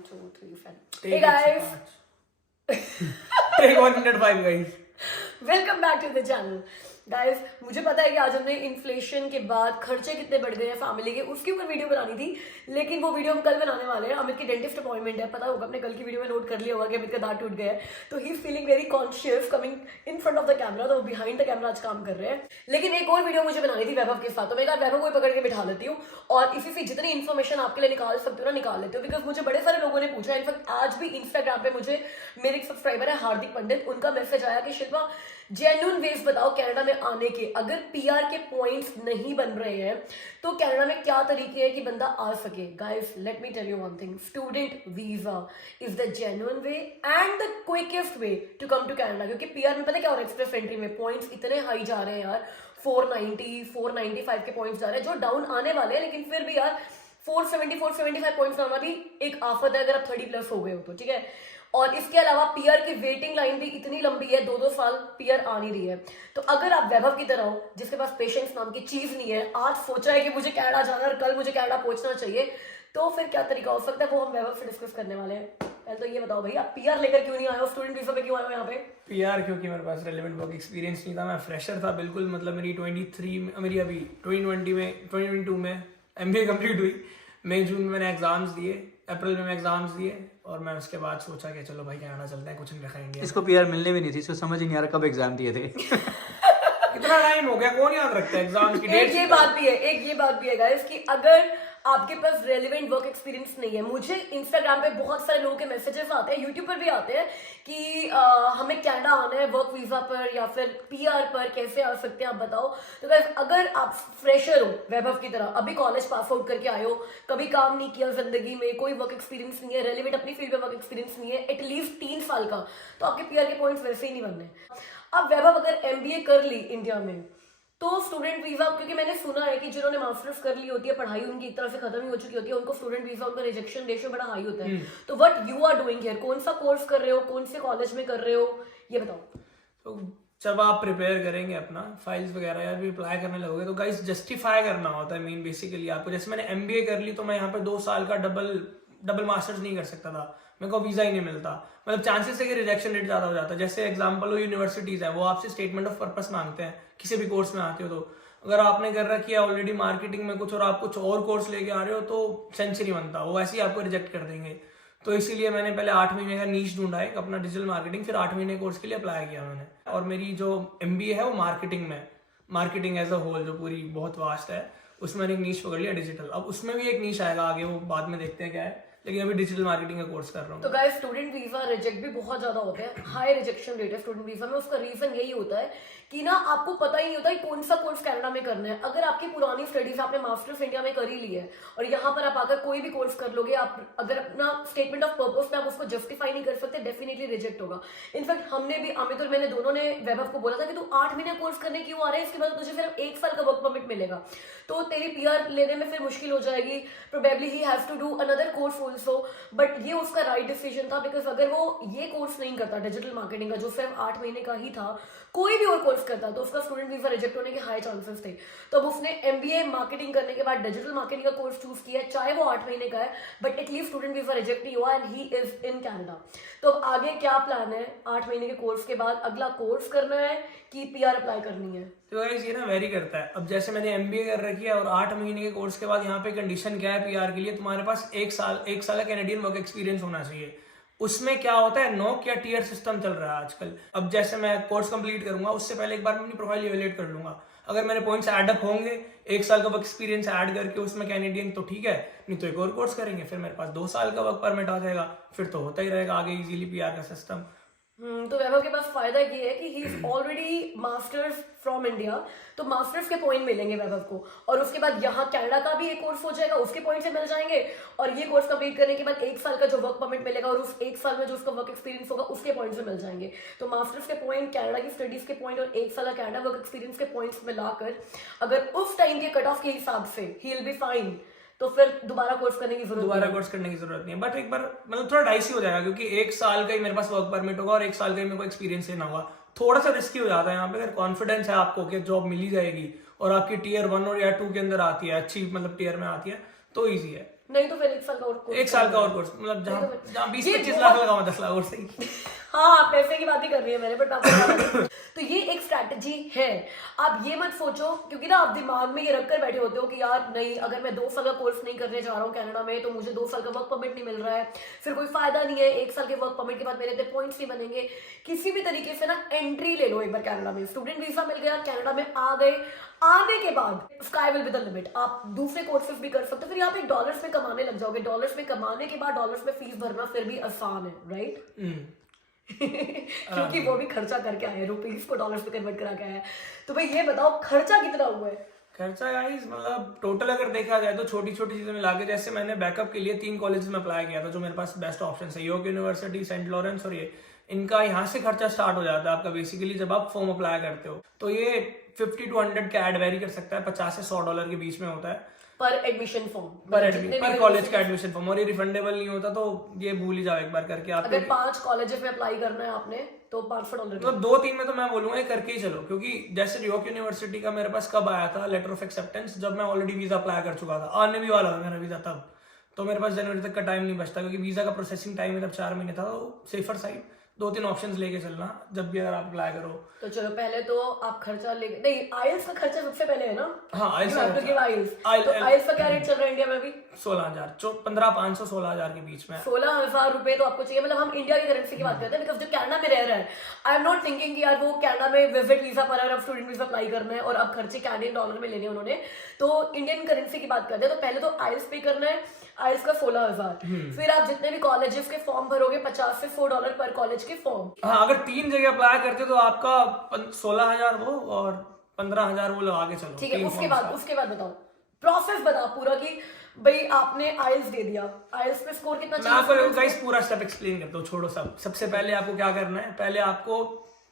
1, 2, 3, 4. Take Hey guys, Take 105 guys. Welcome back to the channel. Guys, मुझे पता है कि आज हमने इन्फ्लेशन के बाद खर्चे कितने बढ़ गए हैं फैमिली के, उसके ऊपर वीडियो बनानी थी, लेकिन वो वीडियो हम कल बनाने वाले हैं. अमित की डेंटिस्ट अपॉइंटमेंट है, पता होगा, अपने कल की वीडियो में नोट कर लिया होगा कि अमित का दांत टूट गया है, तो he is feeling very conscious coming in front of the camera. तो वो बिहाइंड द कैमरा आज काम कर रहे हैं. लेकिन एक और वीडियो मुझे बनानी थी वैभव के साथ, तो मैं कहा वैभव को पकड़ के बिठा लेती हूँ और इसी से जितनी इन्फॉर्मेशन आपके लिए निकाल सकती हूँ ना निकाल लेती हूँ. बिकॉज मुझे बड़े सारे लोगों ने पूछा, इनफैक्ट आज भी इंस्टाग्राम पे मुझे मेरे एक सब्सक्राइबर है हार्दिक पंडित, उनका मैसेज आया कि शिल्पा जेन्युइन वेज बताओ कनाडा में आने के, अगर पीआर के पॉइंट्स नहीं बन रहे हैं तो कनाडा में क्या तरीके हैं कि बंदा आ सके. Guys, let me tell you one thing, student visa is the genuine way and the quickest way to come to Canada. क्योंकि पीआर में पता है क्या हो रहा है, एक्सप्रेस एंट्री में पॉइंट्स इतने हाई जा रहे हैं यार, 490 495 के पॉइंट्स जा रहे हैं, जो डाउन आने वाले हैं, लेकिन फिर भी यार 470 475 पॉइंट्स आना भी एक आफत है अगर आप 30 प्लस हो गए हो तो, ठीक है. और इसके अलावा पीआर की वेटिंग लाइन भी इतनी लंबी है, 2-2 साल पीआर आ नहीं रही है. तो अगर आप वैभव की तरह हो जिसके पास पेशेंस नाम की चीज नहीं है, आज सोचा है कि मुझे कनाडा जाना और कल मुझे कनाडा पहुंचना चाहिए, तो फिर क्या तरीका हो सकता है, वो हम वैभव से डिस्कस करने वाले हैं. पहले तो ये बताओ भाई, आप पीआर लेकर क्यों नहीं आए हो, स्टूडेंट वीजा पे क्यों आए हो यहाँ पे? पीआर क्योंकि मेरे पास रेलेवेंट वर्क एक्सपीरियंस नहीं था, मैं फ्रेशर था बिल्कुल. मतलब मेरी 2022 में एमबीए कंप्लीट हुई. मई जून में मैंने एग्जाम्स दिए, अप्रैल में एग्जाम्स दिए, और मैं उसके बाद सोचा कि चलो भाई कनाडा चलते हैं, कुछ नहीं रखा इंडिया. इसको पीआर मिलने भी नहीं थी, इसको समझ ही नहीं आ रहा कब एग्जाम दिए थे. कितना टाइम हो गया, कौन याद रखता है एग्जाम्स की एक डेट. ये बात भी है गाइस कि अगर आपके पास रेलिवेंट वर्क एक्सपीरियंस नहीं है, मुझे इंस्टाग्राम पे बहुत सारे लोगों के मैसेजेस आते हैं, यूट्यूब पर भी आते हैं कि हमें कनाडा आना है वर्क वीजा पर या फिर पीआर पर, कैसे आ सकते हैं आप बताओ. तो गाइस, अगर आप फ्रेशर हो वैभव की तरह, अभी कॉलेज पास आउट करके आए हो, कभी काम नहीं किया जिंदगी में, कोई वर्क एक्सपीरियंस नहीं है, रेलिवेंट अपनी फील्ड में वर्क एक्सपीरियंस नहीं है एटलीस्ट 3 साल का, तो आपके पीआर के पॉइंट्स वैसे ही नहीं बनने. अब वैभव अगर एमबीए कर ली इंडिया में तो स्टूडेंट वीजा, क्योंकि मैंने सुना है कि जिन्होंने मास्टर्स कर ली होती है, पढ़ाई उनकी एक तरह से खत्म ही हो चुकी होती है, उनको स्टूडेंट वीजा, उनका रिजेक्शन रेशियो बड़ा हाई होता है. तो what you are doing here, कौन सा कोर्स कर रहे हो, कौन से कॉलेज में कर रहे हो, ये बताओ. तो जब आप प्रिपेयर करेंगे अपना फाइल्स वगैरह या भी अप्लाई करने लगोगे, तो गाइस जस्टिफाई करना होता है मेन बेसिकली आपको. जैसे मैंने एमबीए कर ली तो मैं यहाँ पे 2 साल का डबल मास्टर्स नहीं कर सकता था, मेरे को वीजा ही नहीं मिलता. मतलब चांसेस है कि रिजेक्शन रेट ज्यादा हो जाता है. जैसे एग्जांपल, यूनिवर्सिटीज है, वो आपसे स्टेटमेंट ऑफ पर्पस मांगते हैं किसी भी कोर्स में आते हो. तो अगर आपने कर रखी है ऑलरेडी मार्केटिंग में कुछ और आप कुछ और कोर्स लेके आ रहे हो, तो सेंस नहीं बनता, वो ऐसे ही आपको रिजेक्ट कर देंगे. तो इसीलिए मैंने पहले 8 महीने का नीश ढूंढा है अपना डिजिटल मार्केटिंग, फिर 8 महीने कोर्स के लिए अप्लाई किया मैंने. और मेरी जो एमबीए है वो मार्केटिंग में, मार्केटिंग एज अ होल जो पूरी बहुत वास्ट है, उसमें मैंने एक नीश पकड़ लिया डिजिटल. अब उसमें भी एक नीश आएगा आगे, वो बाद में देखते हैं क्या है, लेकिन अभी डिजिटल मार्केटिंग का कोर्स कर रहा हूँ. तो गाइस, स्टूडेंट वीजा रिजेक्ट भी बहुत ज्यादा होते हैं, हाई रिजेक्शन रेट है स्टूडेंट वीजा में. उसका रीजन यही होता है कि ना आपको पता ही नहीं होता कि कौन सा कोर्स कनाडा में करना है. अगर आपकी पुरानी स्टडीज आपने मास्टर्स इंडिया में कर ही ली है और यहाँ पर आप आकर कोई भी कोर्स कर लोगे, आप अगर अपना स्टेटमेंट ऑफ पर्पस में आप उसको जस्टिफाई नहीं कर सकते, डेफिनेटली रिजेक्ट होगा. इनफैक्ट हमने भी, अमित और मैंने दोनों ने वैभव को बोला था कि तू 8 महीने कोर्स करने क्यों आ रहा है, इसके बाद तुझे सिर्फ 1 साल का वर्क परमिट मिलेगा, तो तेरी पीआर लेने में फिर मुश्किल हो जाएगी. Probably he has to do another course also, but ये उसका राइट डिसीजन था. बिकॉज अगर वो ये कोर्स नहीं करता डिजिटल मार्केटिंग का, जो सिर्फ 8 महीने का ही था, कोई भी और कोर्स करता तो उसका स्टूडेंट वीजा रिजेक्ट होने के हाई चांसेस थे. तो अब उसने एमबीए मार्केटिंग करने के बाद डिजिटल मार्केटिंग का कोर्स चूज किया, चाहे वो 8 महीने का है, but at least student visa reject नहीं हुआ and he is in Canada. तो अब आगे क्या प्लान है, 8 महीने के कोर्स के बाद अगला कोर्स करना है कि पीआर अप्लाई करनी है? तो गाइस ये ना वेरी करता है. अब जैसे मैंने एमबीए कर रखी है और 8 महीने के कोर्स के बाद यहाँ पे कंडीशन क्या है पीआर के लिए, तुम्हारे पास 1 साल का कैनेडियन वर्क एक्सपीरियंस होना चाहिए. उसमें क्या होता है, नोक या टीयर सिस्टम चल रहा है आजकल. अब जैसे मैं कोर्स कंप्लीट करूंगा, उससे पहले एक बार मैं अपनी प्रोफाइल इवेल्युएट कर लूंगा. अगर मेरे पॉइंट्स ऐड अप होंगे, 1 साल का वर्क एक्सपीरियंस ऐड करके उसमें कैनेडियन, तो ठीक है, नहीं तो एक और कोर्स करेंगे, फिर मेरे पास 2 साल का वर्क परमिट आ जाएगा, फिर तो होता ही रहेगा आगे इजीली पीआर का सिस्टम. तो वैभव के पास फायदा ये है कि he is already masters from India, तो मास्टर्स के पॉइंट मिलेंगे वैभव को, और उसके बाद यहाँ कनाडा का भी एक कोर्स हो जाएगा, उसके पॉइंट से मिल जाएंगे, और ये कोर्स कंप्लीट करने के बाद 1 साल का जो वर्क परमिट मिलेगा और उस 1 साल में जो उसका वर्क एक्सपीरियंस होगा उसके पॉइंट से मिल जाएंगे. तो मास्टर्स के पॉइंट, कनाडा की स्टडीज के पॉइंट और 1 साल का कनाडा वर्क एक्सपीरियंस के पॉइंट्स मिलाकर अगर उस टाइम के कट ऑफ के हिसाब से ही विल बी फाइन, तो फिर दोबारा कोर्स करने की जरूरत नहीं है. बट एक बार मतलब थोड़ा डाइसी हो जाएगा, क्योंकि 1 साल का ही मेरे पास वर्क परमिट होगा और 1 साल का ही मेरे को एक्सपीरियंस लेना होगा. थोड़ा सा रिस्की हो जाता है यहाँ पे. अगर कॉन्फिडेंस है आपको कि जॉब मिल ही जाएगी और आपकी टीयर 1 और या 2 के अंदर आती है, अच्छी मतलब टीयर में आती है, तो ईजी है. नहीं तो फिर 1 साल का और कोर्स, 1 साल का और कोर्स, मतलब जहाँ 20-25 ये लाख लगाओ 10 लाख और सही। हाँ पैसे की बात ही कर रही है मैंने, बट आपको बता रही हूँ। तो ये एक स्ट्रैटेजी है। आप ये मत सोचो, क्योंकि ना आप दिमाग में ये रख कर बैठे होते हो कि यार नहीं, अगर मैं 2 साल का कोर्स नहीं करने जा रहा हूँ कनाडा में तो मुझे 2 साल का वर्क परमिट नहीं मिल रहा है, फिर कोई फायदा नहीं है, 1 साल के वर्क परमिट के बाद मेरे इतने पॉइंट्स नहीं बनेंगे। किसी भी तरीके से ना एंट्री ले लो एक बार कनाडा में, स्टूडेंट वीजा मिल गया, कनाडा में आ गए, आने के बाद sky will be the limit. आप दूसरे कोर्सेज भी कर सकते हो, फिर आप एक डॉलर्स में कमाने लग जाओगे, डॉलर्स में कमाने के बाद डॉलर्स में फीस भरना फिर भी आसान है, राइट? क्योंकि वो भी खर्चा करके आए, रुपीस को डॉलर्स में कन्वर्ट करा के आया। तो भाई ये बताओ खर्चा कितना हुआ है? खर्चा गाइस मतलब टोटल अगर देखा जाए तो छोटी छोटी चीजें मिला के, जैसे मैंने बैकअप के लिए 3 कॉलेज में अप्लाई किया था जो मेरे पास बेस्ट ऑप्शन है, योर्क यूनिवर्सिटी, सेंट लॉरेंस और ये, इनका यहाँ से खर्चा स्टार्ट हो जाता है आपका बेसिकली जब आप फॉर्म अप्लाई करते हो। तो ये 50 to 100 का एड वेरी कर सकता है, 50 से 100 डॉलर के बीच में होता है पर एडमिशन फॉर्म, पर कॉलेज का एडमिशन फॉर्म, और ये रिफंडेबल नहीं होता, तो ये भूल ही जाओ एक बार करके। आप अगर 5 कॉलेजेस में अप्लाई करना है आपने तो $500 मतलब 2-3 में तो मैं बोलूंगा ये करके ही चलो, क्योंकि जैसे न्यूयॉर्क यूनिवर्सिटी का मेरे पास कब आया था लेटर ऑफ एक्सेप्टेंस, जब मैं ऑलरेडी वीजा अप्लाई कर चुका था, आने भी वाला था मेरा वीजा तब, तो मेरे पास जनवरी तक का टाइम नहीं बचता, क्योंकि वीजा का प्रोसेसिंग टाइम है तब 4 महीने था। तो सेफर साइड 2-3 ऑप्शंस लेके चलना जब भी अगर आप अप्लाई करो। तो चलो पहले तो आप खर्चा ले, नहीं आइल्स का खर्चा सबसे पहले है ना? हाँ आइल्स तो आइल्स का क्या रेट चल रहा है इंडिया में अभी? 16,000, 15,500 16,000 के बीच में। 16,000 रुपए तो आपको चाहिए, मतलब हम इंडिया की करेंसी की बात करते हैं, बिकॉज जो कनाडा में रह रहा है, आई एम नॉट थिंकिंग कि यार वो कनाडा में विजिट वीजा पर अगर अब स्टूडेंट वीजा अप्लाई करना है और अब खर्चे कैनेडियन डॉलर में लेने उन्होंने, तो इंडियन करेंसी की बात करते हैं। तो पहले तो आइल्स पे करना है, आइल्स का 16,000, फिर आप जितने भी कॉलेजेस के फॉर्म भरोगे $50 से $4 पर कॉलेज के फॉर्म। हाँ अगर 3 जगह अप्लाई करते तो आपका 16,000 वो और 15,000 वो लगा के चलो। ठीक है, उसके बाद बताओ प्रोसेस बताओ पूरा कि भाई आपने आइल्स दे दिया, आइल्स पे स्कोर कितना चाहिए? मैं आपको गाइस पूरा स्टेप एक्सप्लेन करता हूँ, छोड़ो सब। सबसे पहले आपको क्या करना है, पहले आपको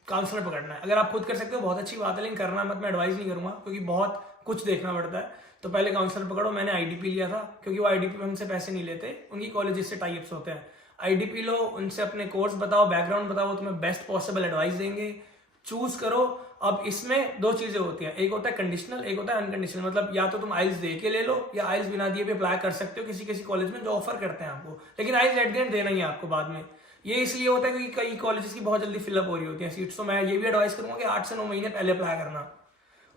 काउंसलर पकड़ना है। अगर आप खुद कर सकते हो बहुत अच्छी बात है, लेकिन करना मत, मैं एडवाइस नहीं करूंगा क्योंकि बहुत कुछ देखना पड़ता है। तो पहले काउंसलर पकड़ो। मैंने आईडीपी लिया था क्योंकि वो आईडीपी में हमसे पैसे नहीं लेते, उनकी कॉलेजेस से टाइप्स होते हैं। आईडीपी लो, उनसे अपने कोर्स बताओ, बैकग्राउंड बताओ, तुम्हें बेस्ट पॉसिबल एडवाइस देंगे, चूज करो। अब इसमें 2 चीजें होती हैं, एक होता है कंडीशनल, एक होता है अनकंडीशनल। मतलब या तो तुम आइल्स दे के ले लो या आइल्स बिना दिए भी अप्लाई कर सकते हो किसी किसी कॉलेज में जो ऑफर करते हैं आपको, लेकिन आइल्स एट द एंड देना ही है आपको बाद में। ये इसलिए होता है क्योंकि कई कॉलेजेस की बहुत जल्दी फिलअप हो रही होती है सीट्स। तो मैं ये भी एडवाइस करूंगा कि 8 से 9 महीने पहले अप्लाई करना।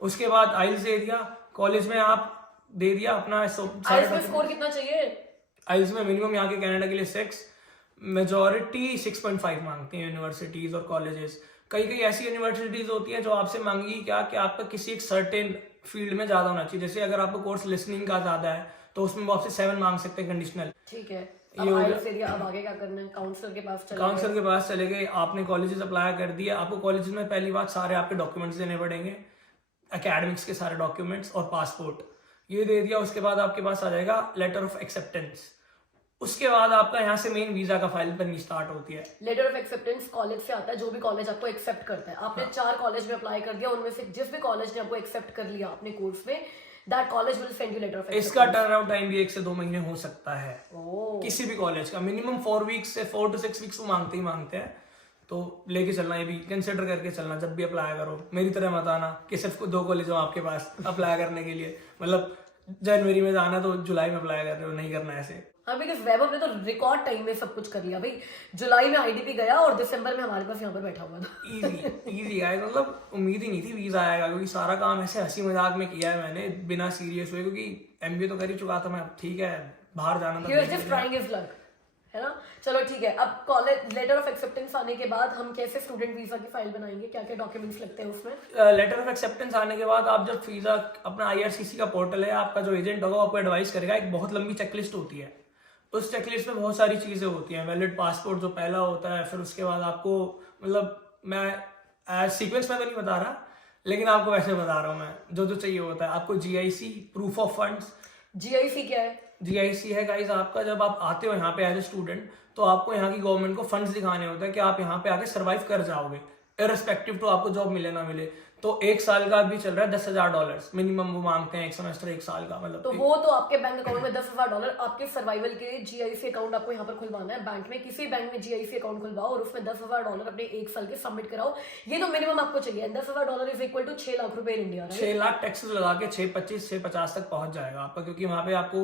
उसके बाद आइल्स दे दिया, कॉलेज में आप दे दिया अपना। आइल्स में स्कोर कितना चाहिए? आइल्स में मिनिमम यहाँ के कनाडा के लिए 6, मेजॉरिटी 6.5 मांगते हैं यूनिवर्सिटीज और कॉलेजेस। कई कई ऐसी यूनिवर्सिटीज होती हैं जो आपसे मांगी क्या कि आपका किसी एक सर्टेन फील्ड में ज्यादा होना चाहिए। जैसे अगर आपको कोर्स लिसनिंग का ज्यादा है तो उसमें वो आपसे 7 मांग सकते हैं कंडीशनल। ठीक है, अब आइल्स दे दिया, अब आगे क्या करना है? काउंसलर के पास चले गए। काउंसलर के पास चले गए, आपने कॉलेजेस अप्लाई कर दिया। आपको कॉलेजेस में पहली बात सारे आपके डॉक्यूमेंट्स देने पड़ेंगे, एकेडमिक्स के सारे डॉक्यूमेंट्स और पासपोर्ट। ये दे दिया, उसके बाद आपके पास आ जाएगा लेटर ऑफ एक्सेप्टेंस। उसके बाद आपका यहाँ से मेन वीजा का फाइल बननी स्टार्ट होती है। लेटर ऑफ एक्सेप्टेंस कॉलेज से आता है, जो भी कॉलेज आपको एक्सेप्ट करता है। आपने 4 कॉलेज में अप्लाई कर दिया, उनमें से जिस भी कॉलेज ने आपको एक्सेप्ट कर लिया अपने कोर्स में, that college will send you later of acceptance. इसका टर्न अराउंड टाइम भी 1 से 2 महीने हो सकता है किसी भी कॉलेज का। मिनिमम 4 वीक्स से 4 to 6 वीक्स वो मांगते ही मांगते हैं। तो लेके चलना, ये भी कंसिडर करके चलना जब भी अप्लाई करो। मेरी तरह मत आना कि सिर्फ 2 कॉलेज हो आपके पास अप्लाई करने के लिए, मतलब जनवरी में जाना तो जुलाई में अप्लाई कर रहे हो, नहीं करना ऐसे। हाँ, बिकॉज वैभव ने तो रिकॉर्ड टाइम में सब कुछ कर लिया भाई। जुलाई में आईडीपी गया और दिसंबर में हमारे पास यहाँ पर बैठा हुआ था। इजी गाइस, मतलब उम्मीद ही नहीं थी वीजा आएगा, क्योंकि सारा काम ऐसे हंसी मजाक में किया है मैंने बिना सीरियस हुए, क्योंकि एमबीए तो कर ही चुका था मैं। ठीक है, बाहर जाना था, He was just trying his luck, है ना? चलो ठीक है, अब कॉलेज लेटर ऑफ एक्सेप्टेंस आने के बाद हम कैसे स्टूडेंट वीजा की फाइल बनाएंगे? क्या क्या डॉक्यूमेंट्स लगते हैं उसमें? लेटर ऑफ एक्सेप्टेंस आने के बाद आप जब वीजा, अपना आईआरसीसी का पोर्टल है, आपका जो एजेंट होगा आपको एडवाइस करेगा। एक बहुत लंबी चेकलिस्ट होती है, उस चेकलिस्ट में बहुत सारी चीजें होती हैं। वैलिड पासपोर्ट जो पहला होता है, फिर उसके बाद आपको, मतलब मैं सीक्वेंस में तो नहीं बता रहा, लेकिन आपको वैसे बता रहा हूँ मैं, जो जो चाहिए होता है आपको। GIC, proof of funds. GIC क्या है? जीआईसी है गाइस आपका, जब आप आते हो यहाँ पे एज ए स्टूडेंट, तो आपको यहाँ की गवर्नमेंट को फंड्स दिखाने होते हैं कि आप यहाँ पे आके सर्वाइव कर जाओगे, इररिस्पेक्टिव टू आपको जॉब मिले ना मिले। तो 1 साल का भी चल रहा है $10,000 मिनिमम वो मांगते हैं, 1 सेमेस्टर 1 साल का। मतलब तो वो तो आपके बैंक अकाउंट में $10,000 आपके सर्वाइवल के लिए जीआईसी अकाउंट आपको यहाँ पर खुलवाना है बैंक में। किसी बैंक में जीआईसी अकाउंट खुलवाओ और उसमें $10,000 अपने 1 साल के सबमिट कराओ। ये तो मिनिमम आपको चाहिए। $10,000 इज इक्वल टू 6 लाख रुपए इन इंडिया। 6 लाख टैक्सेस लगा के 6.25 6.50 तक पहुंच जाएगा आपका, क्योंकि वहां पे आपको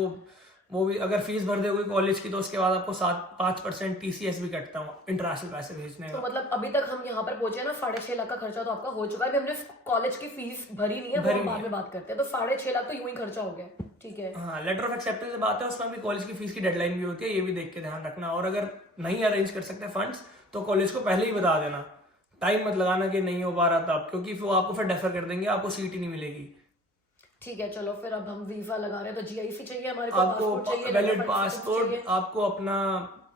वो भी अगर फीस भर दोगे कॉलेज की तो उसके बाद आपको 5% TCS भी कटता हूँ इंटरनेशनल पैसे भेजने तो का। मतलब अभी तक हम यहाँ पर पहुंचे ना, 6.5 लाख का खर्चा तो आपका हो चुका है। अभी हमने कॉलेज की फीस भरी नहीं है, वो हम बाद में बात करते हैं। तो 6.5 लाख तो यूं ही खर्चा हो गया, ठीक है। हाँ, लेटर ऑफ एक्सेप्टेंस से बात है, उसमें भी कॉलेज की फीस की डेडलाइन भी होती है, ये भी देख के ध्यान रखना। और अगर नहीं अरेंज कर सकते फंड्स तो कॉलेज को पहले ही बता देना, टाइम मत लगाना कि नहीं हो पा रहा था, क्योंकि वो आपको फिर डेफर कर देंगे, आपको सीट ही नहीं मिलेगी। ठीक है, चलो फिर अब हम वीजा लगा रहे हैं तो GIC चाहिए हमारे को, आपको पासपोर्ट चाहिए, वैलिड लेटर ऑफ एक्सेप्टेंस चाहिए। पासपोर्ट, आपको अपना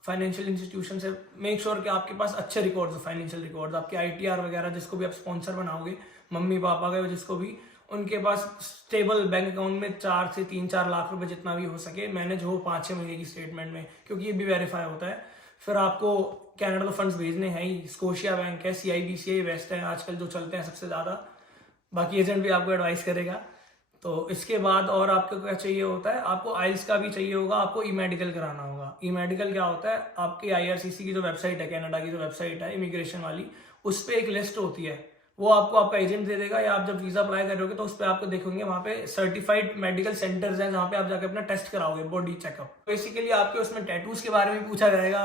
फाइनेंशियल इंस्टीट्यूशन से मेक श्योर कि आपके पास अच्छे रिकॉर्ड्स, फाइनेंशियल रिकॉर्ड्स, आपके ITR वगैरह, जिसको भी आप स्पॉन्सर बनाओगे, मम्मी पापा का जिसको भी, उनके पास स्टेबल बैंक अकाउंट में 4 से 3-4 लाख रुपए जितना भी हो सके मैनेज हो 5-6 महीने की स्टेटमेंट में, क्योंकि ये भी वेरीफाई होता है। फिर आपको कनाडा तो फंड्स भेजने हैं ही, स्कोशिया बैंक है, CIBC, वेस्ट है आजकल जो चलते हैं सबसे ज्यादा, बाकी एजेंट भी आपको एडवाइस करेगा। तो इसके बाद और आपको क्या चाहिए होता है, आपको आइल्स का भी चाहिए होगा, आपको ई-मेडिकल कराना होगा। ई-मेडिकल क्या होता है, आपकी IRCC की जो वेबसाइट है, कनाडा की जो वेबसाइट है इमिग्रेशन वाली, उस पर एक लिस्ट होती है, वो आपको आपका एजेंट दे देगा, या आप जब वीजा अप्लाई करोगे तो उस पर आपको देखेंगे वहाँ पे सर्टिफाइड मेडिकल सेंटर्स हैं जहाँ पे आप जाकर अपना टेस्ट कराओगे, बॉडी चेकअप। बेसिकली आपके उसमें टैटूज के बारे में पूछा जाएगा,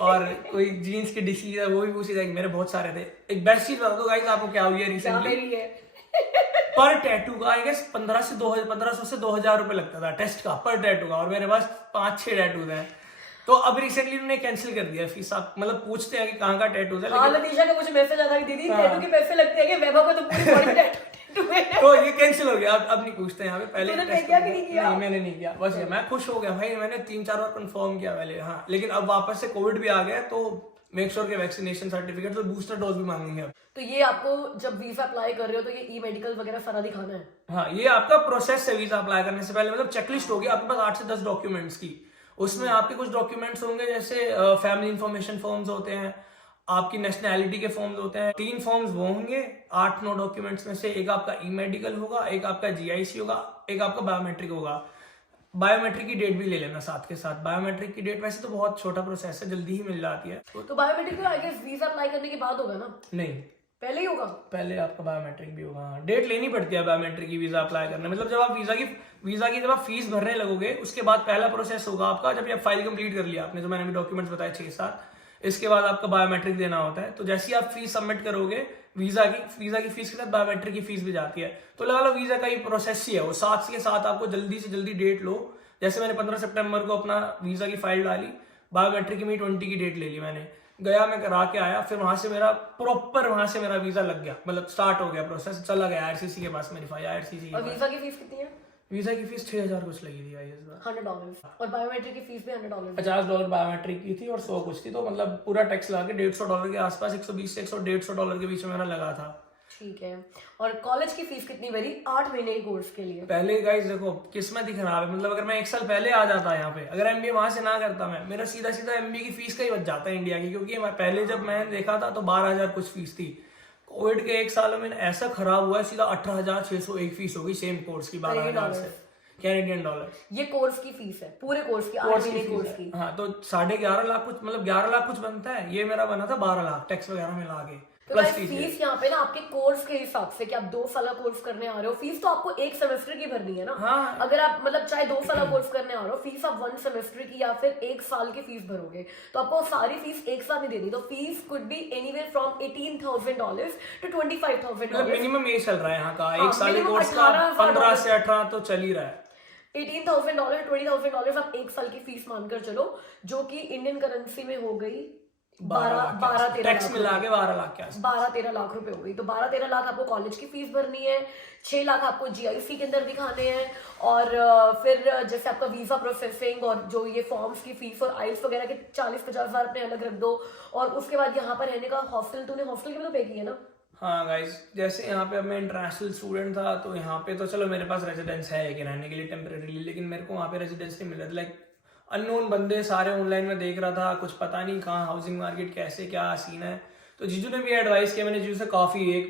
और कोई जीन्स की डिसीज है वो भी पूछी जाएगी। मेरे बहुत सारे थे। एक बेस्ट चीज बता दो गाइस, आपको क्या हुई है रिसेंटली, पर टैटू का आई गेस 1500 से 2000 रुपए लगता था टेस्ट का, पर टैटू का, और मेरे पास 5-6 टैटूज हैं। तो अब रिसेंटली उन्होंने कैंसिल कर दिया फीस। आप मतलब पूछते हैं कि कहाँ का टैटू है, हाँ, लतीशा का मुझे मैसेज आता है, दीदी टैटू के पैसे लगते हैं कि वैभव को तो पूरी बॉडी टैटू है। तो ये कैंसिल हो गया, अब नहीं पूछते यहाँ पे। पहले तूने टेस्ट किया कि नहीं किया? नहीं, मैंने नहीं किया, बस ये मैं खुश हो गया भाई, मैंने 3-4 बार कंफर्म किया पहले। हाँ, लेकिन अब वापस से कोविड भी आ गया, तो मेक श्योर के वैक्सीनेशन सर्टिफिकेट और बूस्टर डोज भी मांगेंगे अब। तो ये आपको जब वीजा अप्लाई कर रहे हो तो ये ई-मेडिकल वगैरह सारा दिखाना है। हाँ, ये आपका प्रोसेस है वीजा अप्लाई करने से पहले, मतलब चेकलिस्ट होगी आपके पास 8 से 10 डॉक्यूमेंट्स की। उसमें आपके कुछ डॉक्यूमेंट्स होंगे, जैसे फैमिली इंफॉर्मेशन फॉर्म्स होते हैं, आपकी नेशनैलिटी के फॉर्म्स होते हैं, 3 फॉर्म्स वो होंगे 8-9 डॉक्यूमेंट्स में से। एक आपका ई-मेडिकल होगा, एक आपका GIC होगा, एक आपका बायोमेट्रिक होगा। बायोमेट्रिक की डेट भी ले लेना साथ के साथ। बायोमेट्रिक की डेट वैसे तो बहुत छोटा प्रोसेस है, जल्दी ही मिल जाती है। तो बायोमेट्रिक तो आई गेस वीजा अप्लाई करने के बाद होगा ना? नहीं, पहले ही होगा। पहले आपका बायोमेट्रिक भी होगा। डेट लेनी पड़ती है बायोमेट्रिक की वीजा अप्लाई करने, मतलब जब आप वीजा की जब आप फीस भरने लगोगे उसके बाद पहला प्रोसेस होगा आपका, जब आप फाइल कंप्लीट कर लिया आपने, जो मैंने भी डॉक्यूमेंट्स बताए 6-7, इसके बाद आपका बायोमेट्रिक देना होता है। तो जैसे ही आप फीस सबमिट करोगे वीजा की फीस के साथ बायोमेट्रिक की फीस भी जाती है। तो लगा लो वीजा का ही प्रोसेस ही है वो, साथ के साथ आपको जल्दी से जल्दी डेट लो। जैसे मैंने 15 सितंबर को अपना वीजा की फाइल डाली, बायोमेट्रिक की 20 की डेट ले ली मैंने, गया मैं करा के आया, फिर वहां से मेरा प्रॉपर मेरा वीजा लग गया, मतलब स्टार्ट हो गया प्रोसेस, चला गया IRCC के पास मेरी फाइल, IRCC और वीजा की फीस कितनी है? वीजा की फीस 6000 कुछ लगी थी, $100। और बायोमेट्रिक की फीस भी $100। $50 बायोमेट्रिक की थी और 100 कुछ थी, तो मतलब पूरा टैक्स लगा के $150 के आसपास, 120 से $150 के बीच में मेरा लगा था। ठीक है। और कॉलेज की फीस कितनी भरी 8 महीने के कोर्स के लिए? पहले गाइस देखो किस्मत ही खराब है, मतलब अगर मैं 1 साल पहले आ जाता यहाँ पे, अगर MBA वहां से ना करता मैं, मेरा सीधा MBA की फीस का ही बच जाता है इंडिया की, क्योंकि पहले जब मैंने देखा था तो 12,000 कुछ फीस थी। कोविड के 1 साल में ऐसा खराब हुआ है, सीधा 18,601 फीस हो गई सेम कोर्स की, 12,000 से कैनेडियन डॉलर। ये कोर्स की फीस है, पूरे कोर्स की, 8 महीने कोर्स की। हाँ, तो 11.5 लाख कुछ, मतलब 11 लाख कुछ बनता है, ये मेरा बना था 12 लाख टैक्स वगैरह मिला के। तो फीस यहाँ पे ना आपके कोर्स के हिसाब से, कि आप 2 साल कोर्स करने आ रहे हो, फीस तो आपको 1 सेमेस्टर की भरनी है ना। हाँ। अगर आप मतलब चाहे 2 साल कोर्स करने आ रहे हो, फीस आप 1 सेमेस्टर की या फिर 1 साल की फीस भरोगे, तो आपको सारी फीस एक साथ नहीं देनी। तो fees could be anywhere from $18,000 to $25,000। Minimum ये चल रहा है यहाँ का, हाँ, 1 साल के कोर्स का 15 से 18 तो चल ही रहा है। $18,000 $20,000 आप 1 साल की फीस मानकर चलो, जो कि इंडियन करेंसी में हो गई 12-13 टैक्स मिला के 12 लाख के आसपास, 12-13 लाख रुपए हो गई। तो 12-13 लाख आपको कॉलेज की फीस भरनी है, 6 लाख आपको GIC के अंदर दिखाने हैं, और फिर जैसे आपका वीजा प्रोसेसिंग और जो ये फॉर्म्स की फीस और आइल्स वगैरह के 40-50 हजार अपने अलग रख दो। और उसके बाद यहाँ पर रहने का हॉस्टल, तूने हॉस्टल के भी तो पे किया ना? हाँ गाइस, जैसे यहाँ पे अब मैं इंटरनेशनल स्टूडेंट था, तो यहाँ पे तो चलो मेरे पास रेजिडेंस है कि रहने के लिए टेम्परेरीली, लेकिन मेरे को वहाँ पे रेजिडेंस नहीं मिल रहा था। लाइक अननोन बंदे सारे ऑनलाइन में देख रहा था, कुछ पता नहीं कहाँ हाउसिंग मार्केट कैसे क्या सीन है। तो जीजू ने भी एडवाइस किया, मैंने जीजू से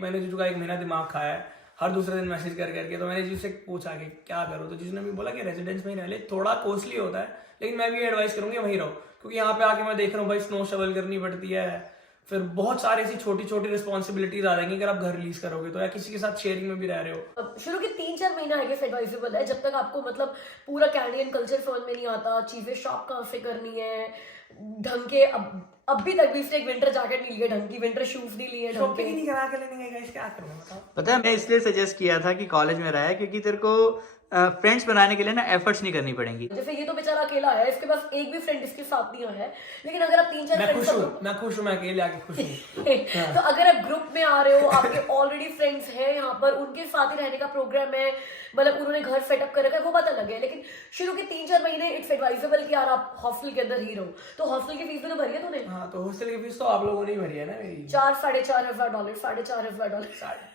मैंने जीजू का 1 महीना दिमाग खाया है, हर दूसरे दिन मैसेज करके। तो मैंने जीजू से पूछा कि क्या करूँ, तो जीजू ने भी बोला कि रेजिडेंस में ही रह ले, थोड़ा कॉस्टली होता है, लेकिन मैं भी एडवाइस करूंगी वहीं रहो, क्योंकि यहाँ पे आके मैं देख रहा हूँ भाई स्नो शवल करनी पड़ती है, फिर बहुत सारी ऐसी छोटी छोटी रिस्पॉन्सिबिलिटीज आ जाएंगी अगर आप घर रिलीज करोगे तो, या किसी के साथ शेयरिंग में भी रह रहे हो। अब शुरू के 3-4 महीना आई गेस एडवाइजेबल है, जब तक आपको मतलब पूरा कैनेडियन कल्चर समझ में नहीं आता, चीजें शॉप कहाँ से करनी है ढंग के। अब भी तक भी इसने एक विंटर जैकेट नहीं लिया ढंग की, विंटर शूज नहीं लिए ढंग शॉपिंग के। नहीं करा के लेने गए, क्या करूँ बताओ। पता है मैं इसलिए सजेस्ट किया था कि कॉलेज में रहा है क्योंकि तेरे को फ्रेंड्स बनाने के लिए ना एफर्ट्स नहीं करनी पड़ेंगी। जैसे ये तो बेचारा अकेला है, इसके पास एक भी फ्रेंड इसके साथ नहीं आया है, लेकिन अगर आप 3-4 मैं खुश फ्रेंड्स हूँ, मैं खुश हूँ, मैं अकेले आके खुश हूँ। तो अगर आप ग्रुप में आ रहे हो, आपके ऑलरेडी फ्रेंड्स हैं यहाँ पर, उनके साथ ही रहने का प्रोग्राम है, मतलब उन्होंने घर सेटअप कर रखा है, वो बात अलग है। लेकिन शुरू के 3-4 महीने इट्स एडवाइजेबल कि यार आप हॉस्टल के अंदर ही रहो। तो हॉस्टल की फीस भी तो भरी है तूने? हाँ तो हॉस्टल की फीस तो आप लोगों ने ही भरी है ना मेरी। $4,500 $4,500।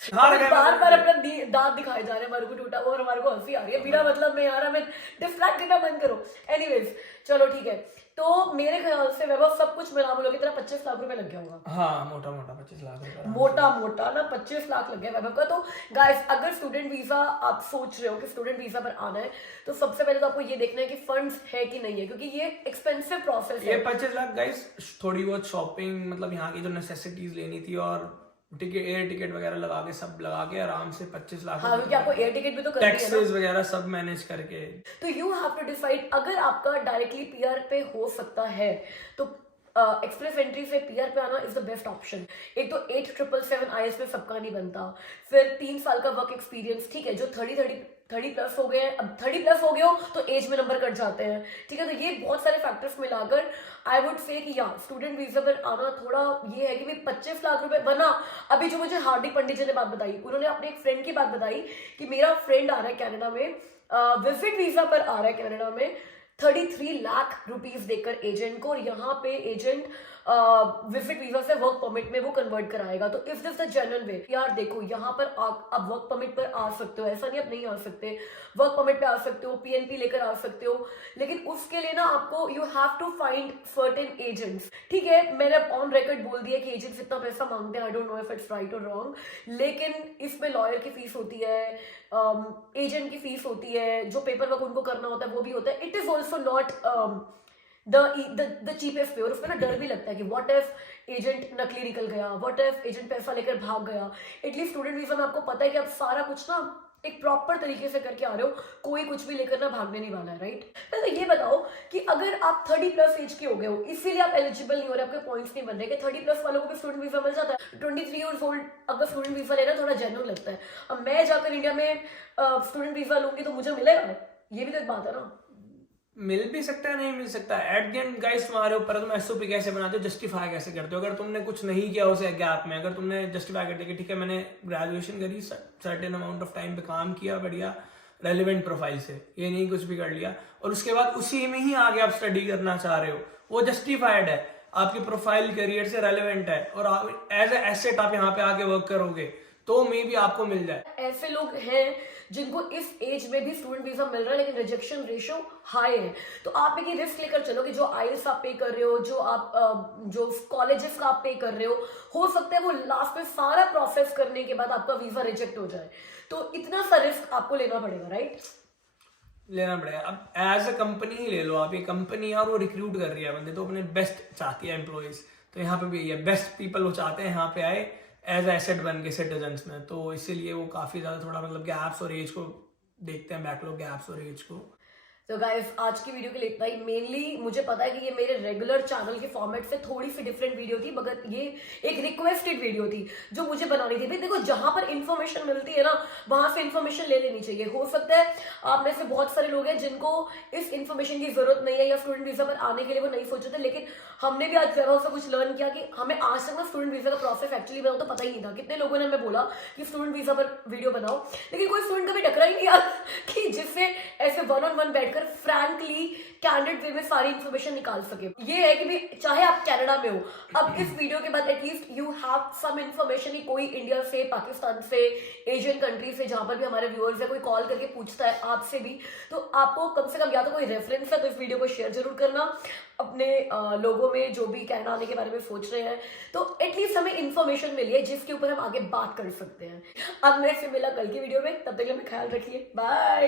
हाँ बार बार अपना दांत दिखाए जा रहे हैं हमारे को टूटा हुआ, और हमारे को हंसी आ रही है बिना मतलब में। यार हमें डिस्ट्रैक्ट करना बंद करो। एनीवेज चलो ठीक है। तो मेरे ख्याल से वैभव सब कुछ मिला मिला के तेरा 25 लाख रुपए लग गया होगा। हाँ मोटा मोटा 25 लाख रुपए, मोटा मोटा ना 25 लाख लग गया वैभव का। तो गाइस अगर स्टूडेंट वीजा आप सोच रहे हो कि स्टूडेंट वीजा पर आना है, तो सबसे पहले तो आपको ये देखना है कि फंड्स है कि नहीं है, क्योंकि ये एक्सपेंसिव प्रोसेस है। ये 25 लाख गाइस थोड़ी बहुत शॉपिंग, मतलब यहाँ की जो नेसेसिटीज लेनी थी और टिकट, एयर टिकट वगैरह लगा के, सब लगा के आराम से 25 लाख। हाँ क्योंकि आपको एयर टिकट भी तो करनी है ना, टैक्सेस वगैरह सब मैनेज करके। तो यू हैव टू डिसाइड। अगर आपका डायरेक्टली पीआर पे हो सकता है तो एक्सप्रेस एंट्री से पीआर पे आना इज द बेस्ट ऑप्शन। एक तो 8777 IS में सबका नहीं बनता, फिर 3 साल का वर्क एक्सपीरियंस, ठीक है, जो 30 प्लस हो गए हैं। अब 30 प्लस हो गए हो तो एज में नंबर कट जाते हैं, ठीक है। तो ये बहुत सारे फैक्टर्स मिलाकर आई वुड से कि या स्टूडेंट वीजा पर आना थोड़ा ये है कि भाई 25 लाख रुपए बना। अभी जो मुझे हार्दिक पंडित जी ने बात बताई, उन्होंने अपने एक फ्रेंड की बात बताई कि मेरा फ्रेंड आ रहा है कनाडा में, विजिट वीजा पर आ रहा है कनाडा में, 33 लाख रुपीस देकर एजेंट को, और यहाँ पे एजेंट विजिट वीजा से वर्क परमिट में वो कन्वर्ट कराएगा। तो इफ दिस द जेन्युइन वे, यार देखो यहाँ पर आप वर्क परमिट पर आ सकते हो, ऐसा नहीं आप नहीं आ सकते, वर्क परमिट पे आ सकते हो, PNP लेकर आ सकते हो, लेकिन उसके लिए ना आपको you have to find certain agents, ठीक है। मैंने ऑन रिकॉर्ड बोल दिया कि एजेंट्स इतना पैसा मांगते हैं, I don't know if it's right और रॉन्ग, लेकिन इसमें लॉयर की फीस होती है, एजेंट की फीस होती है, जो पेपर वर्क उनको करना होता है वो भी होता है। It is also not the cheapest way. और उसमें ना डर भी लगता है कि व्हाट इफ एजेंट नकली निकल गया, व्हाट इफ एजेंट पैसा लेकर भाग गया। एटलीस्ट स्टूडेंट वीजा में आपको पता है कि आप सारा कुछ ना एक प्रॉपर तरीके से करके आ रहे हो, कोई कुछ भी लेकर ना भागने नहीं वाला है, राइट। तो ये बताओ कि अगर आप 30 प्लस एज के हो गए हो, इसीलिए आप एलिजिबल नहीं हो रहे, आपके पॉइंट्स नहीं बन रहे, कि 30 प्लस वालों को भी स्टूडेंट वीजा मिल जाता है। 23 ईयर्स ओल्ड अगर स्टूडेंट वीजा लेना थोड़ा जेन्युइन लगता है। अब मैं जाकर इंडिया में स्टूडेंट वीजा लूंगी तो मुझे मिलेगा, ये भी तो एक बात है ना। मिल भी सकता है, नहीं मिल सकता है। एट द एंड गाइस तुम्हारे ऊपर तुम SOP कैसे बनाते हो, जस्टिफाई कैसे करते हो। अगर तुमने कुछ नहीं किया उस गैप में, अगर तुमने जस्टिफाई करते कि ठीक है मैंने ग्रेजुएशन करी, सर्टेन अमाउंट ऑफ टाइम पे काम किया बढ़िया रेलिवेंट प्रोफाइल से, ये नहीं कुछ भी कर लिया, और उसके बाद उसी में ही आगे आप स्टडी करना चाह रहे हो, वो जस्टिफाइड है, आपकी प्रोफाइल करियर से रेलिवेंट है, और एज ए एसेट आप यहाँ पे आके वर्क करोगे तो मे भी आपको मिल जाए। ऐसे लोग हैं जिनको इस एज में भी स्टूडेंट वीजा मिल रहा है, लेकिन रिजेक्शन रेशियो हाई है। तो आप एक रिस्क लेकर चलो कि जो IELTS आप पे कर रहे हो, जो आप जो कॉलेजेस का आप पे कर रहे हो सकता है वो लास्ट में सारा प्रोसेस करने के बाद आपका वीजा रिजेक्ट हो जाए। तो इतना सा रिस्क आपको लेना पड़ेगा, राइट। लेना पड़ेगा। अब एज अ कंपनी ही ले लो आप, ये कंपनी और वो रिक्रूट कर रही है बंदे, तो अपने बेस्ट चाहती है एम्प्लॉइज, तो यहाँ पे भी ये बेस्ट पीपल वो चाहते हैं यहाँ पे आए एज एसेट बन के सिटीजन्स में, तो इसीलिए वो काफी ज्यादा थोड़ा मतलब गैप्स और एज को देखते हैं, बैकलॉग गैप्स और एज को। तो गाइस आज की वीडियो के लिए इतना ही। मेनली मुझे पता है कि ये मेरे रेगुलर चैनल के फॉर्मेट से थोड़ी सी डिफरेंट वीडियो थी, मगर ये एक रिक्वेस्टेड वीडियो थी जो मुझे बनानी थी। भाई देखो जहां पर इन्फॉर्मेशन मिलती है ना, वहां से इन्फॉर्मेशन ले लेनी चाहिए। हो सकता है आप में से बहुत सारे लोग हैं जिनको इस इन्फॉर्मेशन की जरूरत नहीं है, या स्टूडेंट वीजा पर आने के लिए वो नहीं सोचे थे, लेकिन हमने भी आज जगह से कुछ लर्न किया कि हमें आज तक ना स्टूडेंट वीजा का प्रोसेस एक्चुअली बताओ तो पता ही नहीं था। कितने लोगों ने हमें बोला कि स्टूडेंट वीजा पर वीडियो बनाओ, लेकिन कोई स्टूडेंट कभी टकरा ही नहीं यार कि जिससे ऐसे 1-on-1 बैठकर फ्रैंकली कैंडिडेट वे में सारी इंफॉर्मेशन निकाल सके। ये है कि भी चाहे आप कनाडा में हो, अब इस वीडियो के बाद at least you have some information. कोई इंडिया से, पाकिस्तान से, एशियन कंट्री से, जहां पर भी हमारे व्यूअर्स है, कोई कॉल करके पूछता है आपसे भी, तो आपको कम से कम या तो कोई रेफरेंस है तो इस वीडियो को शेयर जरूर करना अपने लोगों में जो भी कनाडा आने के बारे में सोच रहे हैं, तो एटलीस्ट हमें इंफॉर्मेशन मिली है जिसके ऊपर हम आगे बात कर सकते हैं। अब मैं से मिला कल की वीडियो में, तब तक हमें ख्याल रखिए, बाय।